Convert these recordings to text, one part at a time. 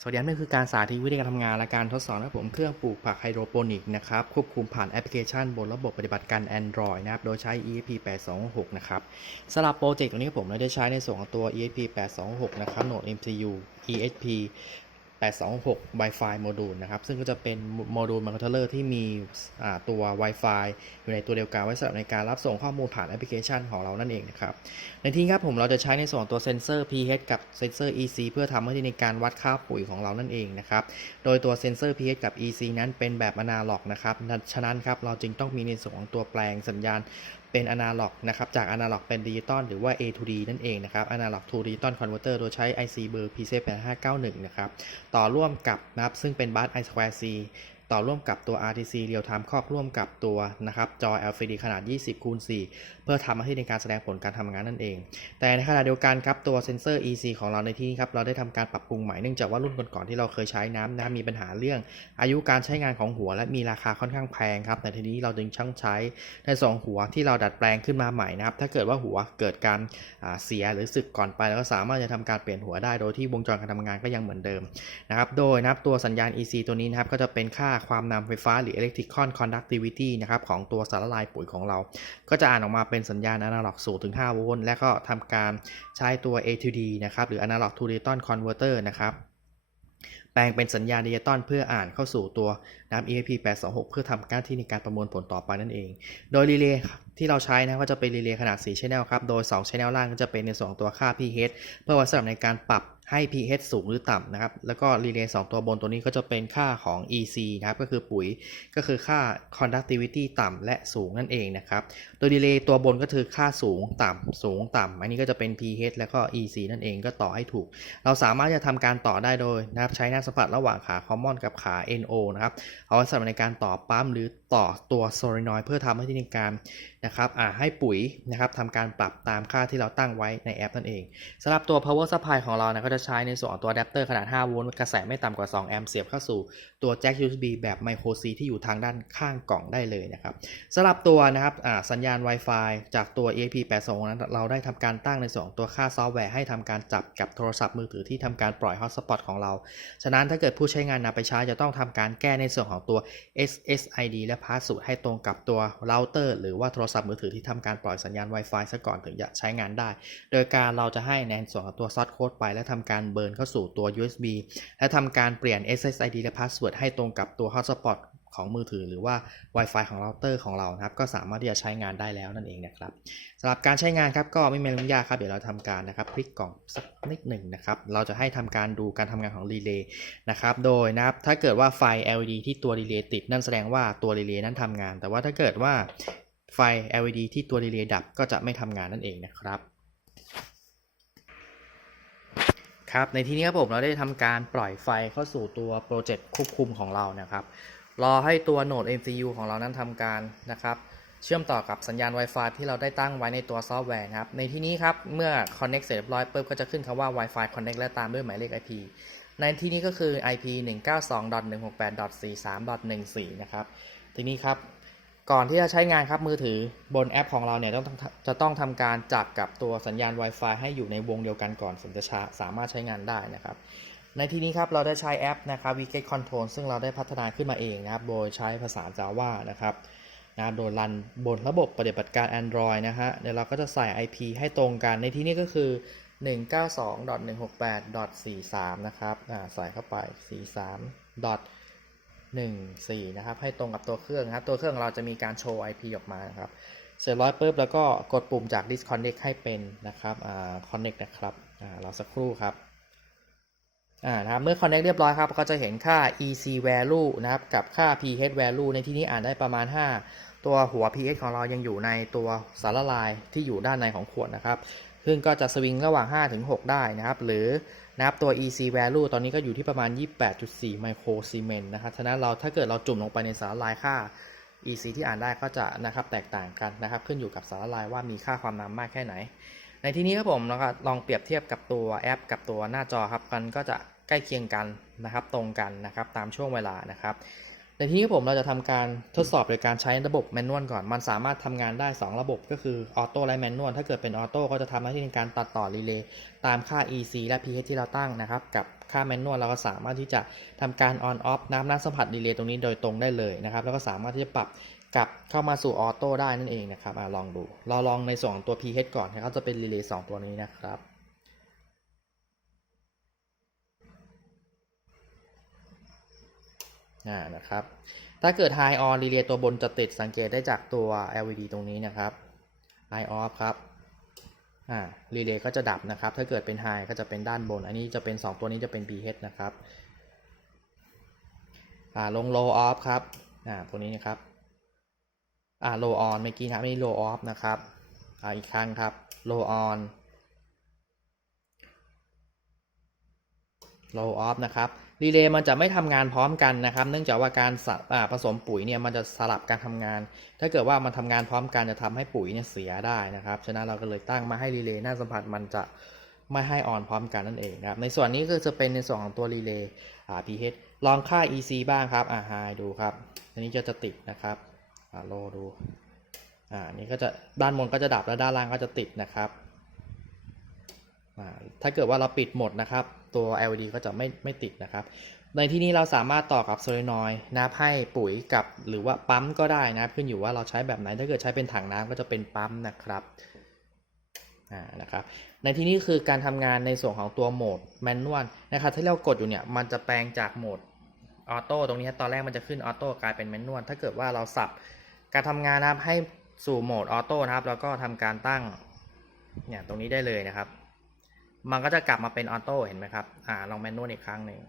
สวัสดีครับนี่คือการสาธิตวิธีการทำงานและการทดสอบนะครับผมเครื่องปลูกผักไฮโดรโปนิกนะครับควบคุมผ่านแอปพลิเคชันบนระบบปฏิบัติการ Android นะครับโดยใช้ ESP 826นะครับสำหรับโปรเจกต์ตัวนี้ผมเราได้ใช้ในส่วนของตัว ESP 826นะครับโหนด MCU ESP 826 Wi-Fi โมดูลนะครับ ซึ่งก็จะเป็นโมดูลมัลติคอนโทเลอร์ที่มีตัว Wi-Fi อยู่ในตัวเดียวกันไว้สำหรับในการรับส่งข้อมูลผ่านแอปพลิเคชันของเรานั่นเองนะครับ ในที่นี้ครับผมเราจะใช้ในส่วนตัวเซนเซอร์ pH กับเซนเซอร์ EC เพื่อทำหน้าที่ในการวัดค่าปุ๋ยของเรานั่นเองนะครับ โดยตัวเซนเซอร์ pH กับ EC นั้นเป็นแบบอนาล็อกนะครับ ฉะนั้นครับเราจึงต้องมีในส่วนของตัวแปลงสัญญาณ เป็นอนาล็อกนะครับจากอนาล็อกเป็นดิจิตอลหรือว่า A to D นั่นเองนะครับอนาล็อก to digital converter โดยใช้ IC เบอร์ PC8591 นะครับต่อร่วมกับนะครับซึ่งเป็นบัส I square C ต่อร่วมกับตัว RTC Real Time Clock ร่วมกับตัวนะครับจอ LCD ขนาด 20คูณ4เพื่อทำหน้าที่ในการแสดงผลการทำงานนั่นเอง แต่ในขณะเดียวกันครับตัวเซนเซอร์ EC ของเราในที่นี้ครับเราได้ทำการปรับปรุงใหม่เนื่องจากว่ารุ่นก่อนๆที่เราเคยใช้น้ำนะมีปัญหาเรื่อง อายุการใช้งานของหัว และมีราคาค่อนข้างแพงครับแต่ทีนี้เราจึงช่างใช้ในสองหัวที่เราดัดแปลงขึ้นมาใหม่นะครับถ้าเกิดว่าหัวเกิดการเสียหรือสึกก่อนไปเราก็สามารถจะทำการเปลี่ยนหัวได้โดยที่วงจรการทำงานก็ยังเหมือนเดิมนะครับโดยนะครับตัวสัญญาณ EC ตัวนี้นะครับก็จะเป็นค่าความนำไฟฟ้าหรือ electrical conductivity นะครับของตัวสารละลายปุ๋ยของเรา ก็จะอ่านออกมาเป็นสัญญาณอนาล็อก0ถึง5โวลต์และก็ทำการใช้ตัว A2D นะครับหรือ analog to digital converter นะครับแปลงเป็นสัญญาณดิจิตอลเพื่ออ่านเข้าสู่ตัวน้ำ EIP 826 เพื่อทำการที่ในการประมวลผลต่อไปนั่นเอง โดยรีเลย์ ที่เราใช้นะก็จะเป็นรีเลย์ขนาด 4 channel ครับ โดย 2 channel ล่างก็จะเป็นในส่วนตัวค่า pH เพื่อไว้สำหรับในการปรับให้ pH สูงหรือต่ำนะครับ แล้วก็รีเลย์2ตัวบนตัวนี้ก็จะเป็นค่าของ EC นะครับ ก็คือปุ๋ย ก็คือค่า conductivity ต่ำและสูงนั่นเองนะครับ โดยดีเลย์ตัวบนก็คือค่าสูงต่ำสูงต่ำอันนี้ก็จะเป็น pH แล้วก็ EC นั่นเองก็ต่อให้ถูก เราสามารถจะทำการต่อได้โดยนะครับใช้หน้าสัมผัสระหว่างขา common กับขา NO นะครับ เอาไว้สำหรับในการต่อปั๊มหรือต่อตัว solenoid เพื่อทำให้ที่ในการนะครับอาให้ปุ๋ยนะครับทำการปรับตามค่าที่เราตั้งไว้ในแอปนั่นเองสำหรับตัว power supply ของเรานะก็จะใช้ในส่วนของตัวอะแดปเตอร์ขนาด 5 โวลต์กระแสไม่ต่ำกว่า 2 แอมป์เสียบเข้าสู่ตัวแจ็ค USB แบบ micro C ที่อยู่ทางด้านข้างกล่องได้เลยนะครับสำหรับตัวนะครับอาสัญญาณ Wi-Fi จากตัว EIP 82นั้นเราได้ทำการตั้งในส่วนของตัวค่าซอฟต์แวร์ให้ทำการจับกับโทรศัพท์มือถือที่ทำการปล่อย hotspot ของเรา ฉะนั้นถ้าเกิดผู้ใช้งานนำไปใช้จะต้องทำการแก้ในส่วนของตัว SSID และพาสสูตให้ตรงกับตัวเราเตอร์หรือว่าโทรศัพท์มือถือที่ทำการปล่อยสัญญาณ Wi-Fi ซะก่อนถึงจะใช้งานได้ โดยการเราจะให้แนนส่วนของตัวซอสโค้ดไป และทำการเบิร์นเข้าสู่ตัว USB และทำการเปลี่ยน SSID และพาสสูตให้ตรงกับตัว hotspot ของมือถือหรือว่า Wi-Fi ของเราเตอร์ของเรานะครับก็สามารถที่จะใช้งานได้แล้วนั่นเองนะครับสำหรับการใช้งานครับก็ไม่มีอะไรยุ่งยากครับเดี๋ยวเราทำการนะครับคลิกกล่องสักนิดหนึ่งนะครับเราจะให้ทำการดูการทำงานของรีเลย์นะครับโดยนะครับถ้าเกิดว่าไฟ LED ที่ตัวรีเลย์ติด นั่นแสดงว่าตัวรีเลย์นั้นทำงาน แต่ว่าถ้าเกิดว่าไฟ LED ที่ตัวรีเลย์ดับก็จะไม่ทำงานนั่นเองนะครับครับในที่นี้ครับผมเราได้ทำการปล่อยไฟเข้าสู่ตัวโปรเจกต์ควบคุมของเรานะครับ รอให้ตัวโหนด MCU ของเรานั้นทำการนะครับเชื่อมต่อกับสัญญาณ Wi-Fi ที่เราได้ตั้งไว้ในตัวซอฟต์แวร์ครับ ในที่นี้ครับ เมื่อ Connect เสร็จเรียบร้อยปุ๊บก็จะขึ้นคำว่า Wi-Fi Connect และตามด้วยหมายเลข IP ในที่นี้ก็คือ IP 192.168.43.14 นะครับ ทีนี้ครับ ก่อนที่จะใช้งานครับมือถือบนแอปของเราเนี่ยต้องจะต้องทำการจับกับตัวสัญญาณ Wi-Fi ให้อยู่ในวงเดียวกันก่อนถึงจะสามารถใช้งานได้นะครับ ในที่นี้ครับเราได้ใช้แอปนะครับ w i g e t Control ซึ่งเราได้พัฒนาขึ้นมาเองนะครับ โดยใช้ภาษา Java นะครับนะโดยรันบนระบบปฏิบัติการ Android นะฮะเดี๋ยวเราก็จะใส่ IP ให้ตรงกัน ในที่นี้ก็คือ 192.168.43 นะครับอ่าใส่เข้าไป 43.14 นะครับ ให้ตรงกับตัวเครื่องนะครับ ตัวเครื่องเราจะมีการโชว์ IP ออกมานะครับ เสร็จร้อยปุ๊บแล้วก็กดปุ่มจาก disconnect ให้เป็นนะครับอ่า connect นะครับอ่าราสักครู่ครับ อ่านะครับเมื่อ connect เรียบร้อยครับก็จะเห็นค่า EC value นะครับกับค่า pH value ในที่นี้อ่านได้ประมาณ 5 ตัวหัว pH ของเรายังอยู่ในตัวสารละลายที่อยู่ด้านในของขวดนะครับซึ่งก็จะสวิงระหว่าง 5 ถึง 6 ได้นะครับ หรือนะครับตัว EC value ตอนนี้ก็อยู่ที่ประมาณ 28.4 ไมโครซีเมนต์นะครับ ฉะนั้นเราถ้าเกิดเราจุ่มลงไปในสารละลายค่า EC ที่อ่านได้ก็จะนะครับแตกต่างกันนะครับ ขึ้นอยู่กับสารละลายว่ามีค่าความน้ำมากแค่ไหน ในที่นี้ครับผมเราก็ลองเปรียบเทียบกับตัวแอป กับตัวหน้าจอครับมันก็จะใกล้เคียงกันนะครับ ตรงกันนะครับตามช่วงเวลานะครับแต่ที่นี้ผมเราจะทำการทดสอบโดยการใช้ระบบแมนนวลก่อน มันสามารถทำงานได้ 2 ระบบก็คือออโต้และแมนนวลถ้าเกิดเป็นออโต้ก็จะทำหน้าที่ในการตัดต่อรีเลย์ตามค่า EC และ pH ที่เราตั้งนะครับ กับค่าแมนนวลเราก็สามารถที่จะทำการ on off น้ำน้ำสัมผัสรีเลย์ตรงนี้โดยตรงได้เลยนะครับ แล้วก็สามารถที่จะปรับ กลับเข้ามาสู่ออโต้ได้นั่นเองนะครับอลองดู เราลองในส่วนของตัว pH ก่อนนะครับจะเป็นรีเลย์2ตัวนี้นะครับอ่านะครับ ถ้าเกิด High on Relay ตัวบนจะติดสังเกตได้จากตัว LED ตรงนี้นะครับ High off ครับอ่า Relay ก็จะดับนะครับ ถ้าเกิดเป็น High ก็จะเป็นด้านบน อันนี้จะเป็น 2 ตัวนี้จะเป็น pH นะครับอ่าลง Low off ครับอ่าตัวนี้นะครับ อ่า Low on เมื่อกี้นะครับนี่ Low off นะครับอ่าอีกครั้งครับ Low on low off นะครับรีเลย์มันจะไม่ทำงานพร้อมกันนะครับ เนื่องจากว่าการผสมปุ๋ยเนี่ยมันจะสลับการทำงาน ถ้าเกิดว่ามันทำงานพร้อมกันจะทำให้ปุ๋ยเนี่ยเสียได้นะครับ ฉะนั้นเราก็เลยตั้งมาให้รีเลย์หน้าสัมผัสมันจะไม่ให้ออนพร้อมกันนั่นเองนะครับ ในส่วนนี้ก็จะเป็นในส่วนของตัวรีเลย์อ่า pH ลองค่า EC บ้างครับอ่า high ดูครับอันนี้จะจะติดนะครับ่า low ดู อ่า นี่ก็จะด้านบนก็จะดับแล้วด้านล่างก็จะติดนะครับ อ่า ถ้าเกิดว่าเราปิดหมดนะครับ ตัว LED ก็จะไม่ไม่ติดนะครับ ในที่นี้เราสามารถต่อกับโซเลนอยด์นะครับให้ปุ๋ยกับหรือว่าปั๊มก็ได้นะขึ้นอยู่ว่าเราใช้แบบไหน ถ้าเกิดใช้เป็นถังน้ำก็จะเป็นปั๊มนะครับ อ่า นะครับ ในที่นี้คือการทำงานในส่วนของตัวโหมดแมนนวลนะครับ ที่เรากดอยู่เนี่ยมันจะแปลงจากโหมดออโต้ตรงนี้ตอนแรกมันจะขึ้นออโต้กลายเป็นแมนนวลถ้าเกิดว่าเราสับ การทำงานนะครับให้สู่โหมดออโต้นะครับ แล้วก็ทำการตั้งเนี่ยตรงนี้ได้เลยนะครับ มันก็จะกลับมาเป็นออโต้เห็นไหมครับอ่าลองแมนนวลอีกครั้งหนึ่ง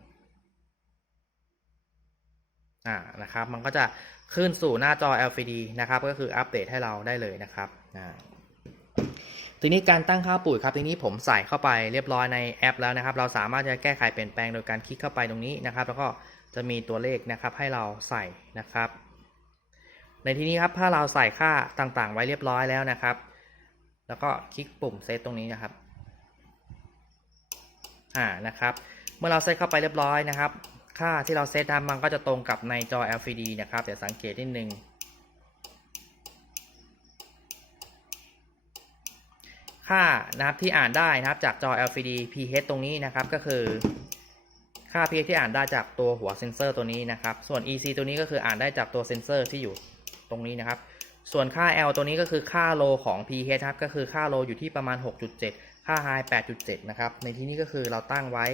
อ่านะครับ มันก็จะขึ้นสู่หน้าจอ LCD นะครับ ก็คืออัปเดตให้เราได้เลยนะครับอ่าทีนี้การตั้งค่าปุ๋ยครับทีนี้ผมใส่เข้าไปเรียบร้อยในแอปแล้วนะครับ เราสามารถจะแก้ไขเปลี่ยนแปลงโดยการคลิกเข้าไปตรงนี้นะครับ แล้วก็จะมีตัวเลขนะครับให้เราใส่นะครับ ในที่นี้ครับถ้าเราใส่ค่าต่างๆ ไว้เรียบร้อยแล้วนะครับ แล้วก็คลิกปุ่มเซตตรงนี้นะครับอ่านะครับ เมื่อเราเซตเข้าไปเรียบร้อยนะครับ ค่าที่เราเซตนะมันก็จะตรงกับในจอ LCD นะครับเดี๋ยวสังเกตนิดนึงค่านะครับที่อ่านได้นะครับจากจอ LCD pH ตรงนี้นะครับก็คือ ค่า pH ที่อ่านได้จากตัวหัวเซนเซอร์ตัวนี้นะครับ ส่วน EC ตัวนี้ก็คืออ่านได้จากตัวเซนเซอร์ที่อยู่ ตรงนี้นะครับ ส่วนค่า L ตัวนี้ก็คือค่าโลของ pH ครับ ก็คือค่าโลอยู่ที่ประมาณ 6.7 ค่า high 8.7 นะครับ ในที่นี้ก็คือเราตั้งไว้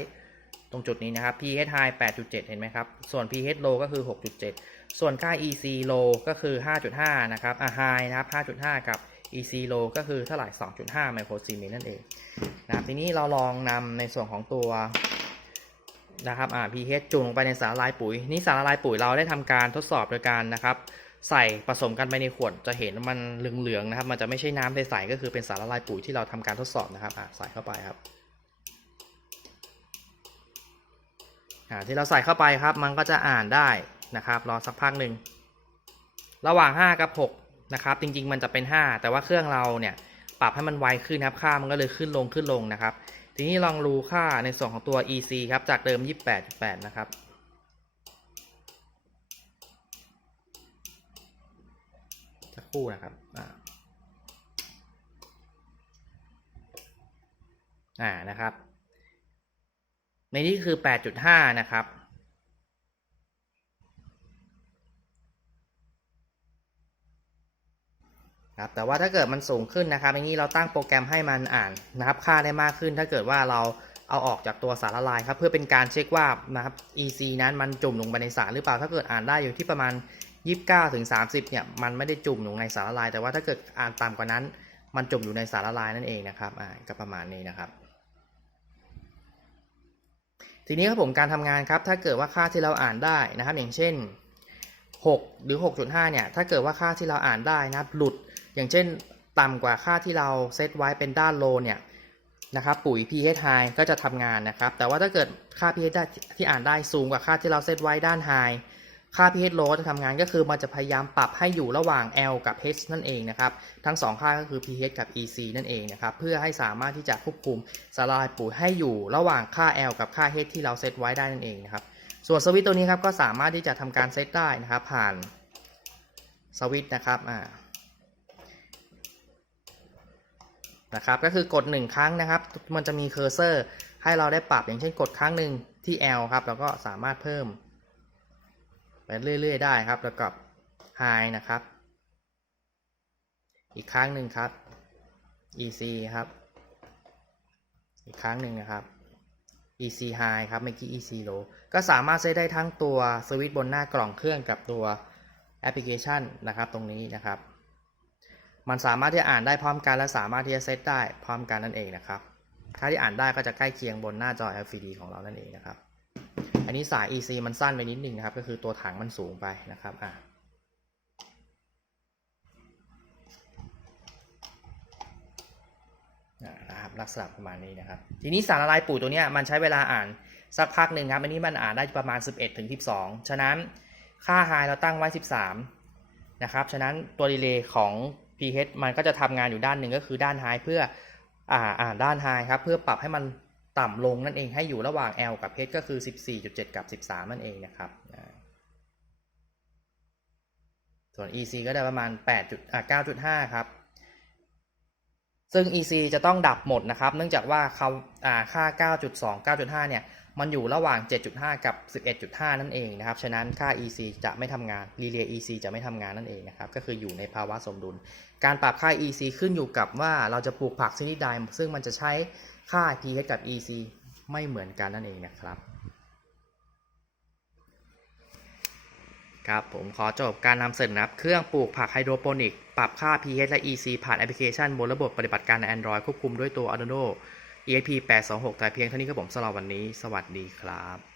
ตรงจุดนี้นะครับ pH high 8.7 เห็นไหมครับ ส่วน pH low ก็คือ 6.7 ส่วนค่า EC low ก็คือ 5.5 นะครับ อะ high นะครับ 5.5 กับ EC low ก็คือเท่าไหร่ 2.5 ไมโครซีเมนต์นั่นเองนะครับ ทีนี้เราลองนำในส่วนของตัวนะครับ อ่า pH จุ่มลงไปในสารละลายปุ๋ย นี่สารละลายปุ๋ยเราได้ทำการทดสอบโดยการนะครับ ใส่ผสมกันไปในขวดจะเห็นมันเหลืองๆนะครับ มันจะไม่ใช่น้ำใสๆก็คือเป็นสารละลายปุ๋ยที่เราทำการทดสอบนะครับใส่เข้าไปครับที่เราใส่เข้าไปครับ มันก็จะอ่านได้นะครับ รอสักพักหนึ่งระหว่าง 5 กับ 6 นะครับ จริงๆ มันจะเป็น 5 แต่ว่าเครื่องเราเนี่ยปรับให้มันไวขึ้นครับ ค่ามันก็เลยขึ้นลงขึ้นลงนะครับ ทีนี้ลองดูค่าในส่วนของตัว EC ครับ จากเดิม 28.8 นะครับ สัก ครู่นะครับอ่านะครับ ในนี้คือ 8.5 นะครับครับแต่ว่าถ้าเกิดมันสูงขึ้นนะครับอย่างนี้เราตั้งโปรแกรมให้มันอ่านนะครับ ค่าได้มากขึ้น ถ้าเกิดว่าเราเอาออกจากตัวสารละลายครับ เพื่อเป็นการเช็คว่านะครับ EC นั้นมันจุ่มลงไปในสารหรือเปล่าถ้าเกิดอ่านได้อยู่ที่ประมาณ 29ถึง30เนี่ยมันไม่ได้จุ่มลงในสารละลาย แต่ว่าถ้าเกิดอ่านต่ำกว่านั้น มันจุ่มอยู่ในสารละลายนั่นเองนะครับอ่าก็ประมาณนี้นะครับ ทีนี้ครับผมการทำงานครับถ้าเกิดว่าค่าที่เราอ่านได้นะครับ อย่างเช่น 6 หรือ 6.5เนี่ยถ้าเกิดว่าค่าที่เราอ่านได้นะครับหลุดอย่างเช่นต่ำกว่าค่าที่เราเซตไว้เป็นด้านโลเนี่ยนะครับปุ๋ย pH high ก็จะทำงานนะครับ แต่ว่าถ้าเกิดค่า pH ได้ที่อ่านได้สูงกว่าค่าที่เราเซตไว้ด้าน high ค่า pH low จะทำงานก็คือมันจะพยายามปรับให้อยู่ระหว่าง L กับ H นั่นเองนะครับ ทั้ง 2 ค่าก็คือ pH กับ EC นั่นเองนะครับ เพื่อให้สามารถที่จะควบคุมสารละลายปุ๋ยให้อยู่ระหว่างค่า L กับค่า H ที่เราเซตไว้ได้นั่นเองนะครับ ส่วนสวิตตัวนี้ครับก็สามารถที่จะทำการเซตได้นะครับ ผ่านสวิตนะครับอ่านะครับก็คือกด 1 ครั้งนะครับ มันจะมีเคอร์เซอร์ให้เราได้ปรับอย่างเช่นกดครั้งหนึ่งที่ L ครับแล้วก็สามารถเพิ่ม ไปเรื่อย ๆ ได้ครับ แล้วกับ High นะครับ อีกครั้งหนึ่งครับ EC ครับ อีกครั้งหนึ่งนะครับ EC High ครับเมื่อกี้ EC Low ก็สามารถเซตได้ทั้งตัวสวิตช์บนหน้ากล่องเครื่องกับตัวแอปพลิเคชันนะครับ ตรงนี้นะครับ มันสามารถที่จะอ่านได้พร้อมกันและสามารถที่จะเซตได้พร้อมกันนั่นเองนะครับ ถ้าที่อ่านได้ก็จะใกล้เคียงบนหน้าจอ LCD ของเรานั่นเองนะครับ นนี้สาย EC มันสั้นไปนิดนึงนะครับ ก็คือตัวถังมันสูงไปนะครับอะนะครับลักษณะประมาณนี้นะครับ ทีนี้สารละลายปุ๋ยตัวเนี้ยมันใช้เวลาอ่านสักพักหนึ่งครับ อันนี้มันอ่านได้ประมาณ 11ถึง12 ฉะนั้นค่า high เราตั้งไว้ 13 นะครับ ฉะนั้นตัวดีเลย์ของ pH มันก็จะทำงานอยู่ด้านหนึ่งก็คือด้าน high เพื่ออ่าอ่านด้าน high ครับ เพื่อปรับให้มัน ต่ำลงนั่นเองให้อยู่ระหว่าง L กับ H ก็คือ 14.7 กับ 13 นั่นเองนะครับ ส่วน EC ก็ได้ประมาณ8.9.5 ครับ ซึ่ง EC จะต้องดับหมดนะครับ เนื่องจากว่าเขาค่า 9.2 9.5 เนี่ย มันอยู่ระหว่าง 7.5 กับ 11.5 นั่นเองนะครับ ฉะนั้นค่า EC จะไม่ทำงาน Relay EC จะไม่ทำงานนั่นเองนะครับ ก็คืออยู่ในภาวะสมดุล การปรับค่า EC ขึ้นอยู่กับว่าเราจะปลูกผักชนิดใดซึ่งมันจะใช้ค่า pH กับ EC ไม่เหมือนกันนั่นเองนะครับ ครับผมขอจบการนำเสนอนะครับเครื่องปลูกผักไฮโดรโปนิก ปรับค่า pH และ EC ผ่านแอปพลิเคชันบนระบบปฏิบัติการใน Android ควบคุมด้วยตัว Arduino ESP 826แต่เพียงเท่านี้ครับผมสำหรับวันนี้ สวัสดีครับ